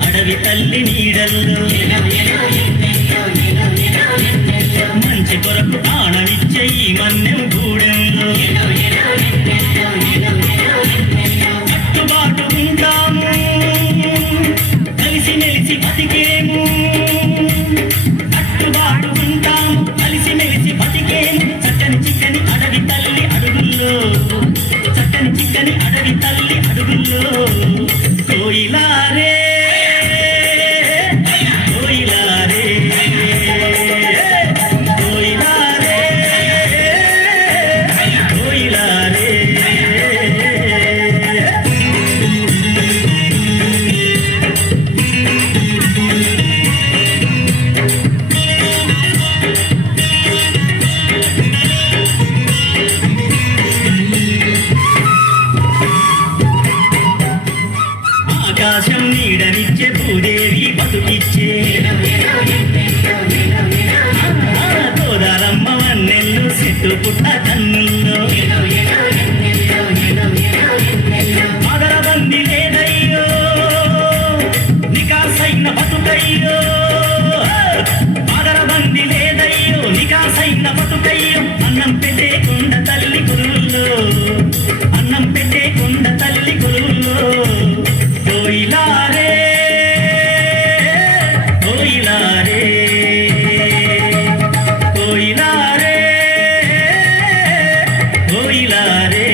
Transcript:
అడవి తల్లి నీడల్లో మంచి కొరకు ప్రాణమిచ్చే ఈ మన్నెం గూడెంలో కట్టుబాటు ఉంటాము కలిసి మెలిసి బతికేము కట్టుబాటు ఉంటాము కలిసి మెలిసి బతికేము చక్కని చిక్కని అడవి తల్లి అడుగుల్లో చక్కని చిక్కని అడవి తల్లి అడుగుల్లో కోయిలారే ఆకాశం నీడనిచ్చే భూదేవి బతుకిచ్చే గోదారమ్మ వన్నెల్లు చెట్టు పుట్ట కన్నుల్లో మదరబంది లేదయ్యో నికాసైన బతుకయ్యో మదరబంది లేదయ్యో నికాసైన బతుకయ్యో అన్నం పెట్టే కొండ తల్లి గురువుల్లో అన్నం పెట్టే కొండ తల్లి గురువుల్లో కోయిలారే కోయిలారే కోయిలారే కోయిలారే